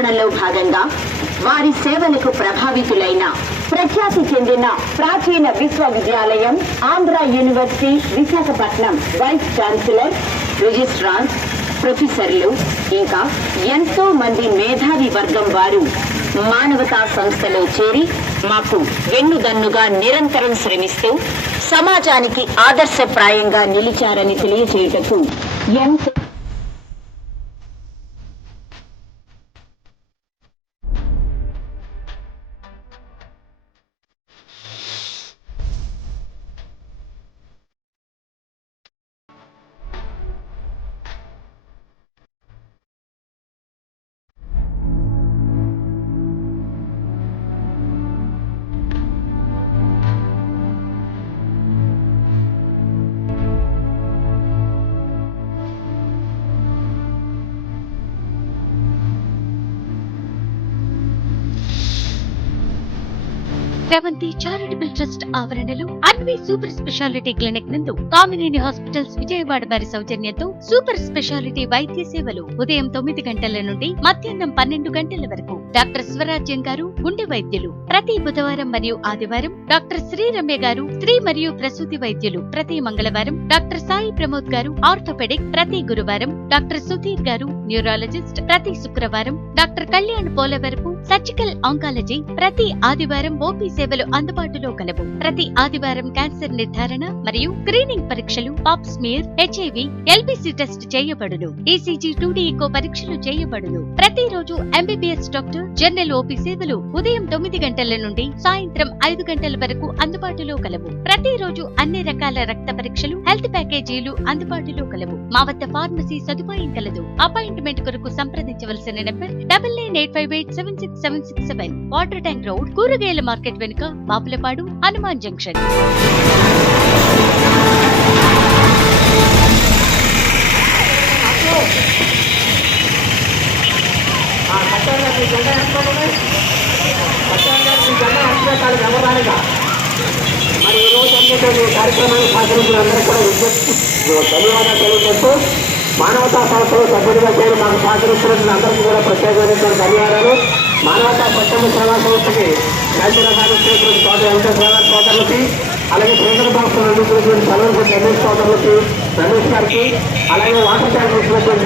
నిర్వహణలో భాగంగా వారి సేవలకు ప్రభావితులైన ప్రఖ్యాతి చెందిన ప్రాచీన విశ్వవిద్యాలయం Andhra university Visakhapatnam vice chancellor, registrar, ప్రొఫెసర్లు ఇంకా ఎంతో మంది మేధావి వర్గం వారు మానవతా సంస్థలో చేరి మాకు వెన్నుదన్నుగా నిరంతరం శ్రమిస్తూ సమాజానికి ఆదర్శప్రాయంగా నిలిచారని తెలియజేయటకు ఎంతో శ్రవంతి చారిటబుల్ ట్రస్ట్ ఆవరణలో అన్వి సూపర్ స్పెషాలిటీ క్లినిక్ నందు కామినేని హాస్పిటల్స్ విజయవాడ వారి సౌజన్యంతో సూపర్ స్పెషాలిటీ వైద్య సేవలు ఉదయం 9 గంటల నుండి మధ్యాహ్నం 12 గంటల వరకు. డాక్టర్ స్వరాజ్యం గారు గుండె వైద్యులు ప్రతి బుధవారం మరియు ఆదివారం. డాక్టర్ శ్రీరమ్య గారు స్త్రీ మరియు ప్రసూతి వైద్యులు ప్రతి మంగళవారం. డాక్టర్ సాయి ప్రమోద్ గారు ఆర్థోపెడిక్ ప్రతి గురువారం. డాక్టర్ సుధీర్ గారు న్యూరాలజిస్ట్ ప్రతి శుక్రవారం. Doctor Kalyan Polavarapu surgical oncology ప్రతి ఆదివారం. ఓపీ సేవలు అందుబాటులో కలవు. ప్రతి ఆదివారం క్యాన్సర్ నిర్ధారణ మరియు స్క్రీనింగ్ పరీక్షలు, పాప్ స్మియర్, హెచ్ఐవి, ఎల్బిసి టెస్ట్ చేయబడును. ఈసీజీ 2D ఈకో పరీక్షలు చేయబడును. ప్రతిరోజు ఎంబీబీఎస్ డాక్టర్ జనరల్ ఓపీ సేవలు ఉదయం 9 గంటల నుండి సాయంత్రం 5 గంటల వరకు అందుబాటులో కలవు. ప్రతిరోజు అన్ని రకాల రక్త పరీక్షలు, హెల్త్ ప్యాకేజీలు అందుబాటులో కలవు. మా వద్ద ఫార్మసీ సదుపాయం కలదు. అపాయింట్మెంట్ కొరకు సంప్రదించవలసిన నెంబర్ 99858767. వాటర్ ట్యాంక్ రోడ్, కూరగాయల మార్కెట్ వెనుక, బాపులపాడు, హనుమాన్ జంక్షన్. మరి ఈ రోజు కార్యక్రమాన్ని సహకరించినందరూ కూడా ధన్యవాదాలు తెలియజేస్తూ మానవతా సంస్థలో సభ్యులుగా చేరి మాకు సహకరిస్తున్న అందరికీ కూడా ప్రత్యేకమైనటువంటి ధన్యవాదాలు. మానవతా స్వచ్ఛంద సేవా సంస్థకి తోట వెంకటేశ్వర సోదరులకి, అలాగే ప్రేమల సంస్థలు అందించినటువంటి సలహా రమేష్ సోదరులకి, రమేష్ గారికి, అలాగే వాటర్ ట్యాంక్ ఇచ్చినటువంటి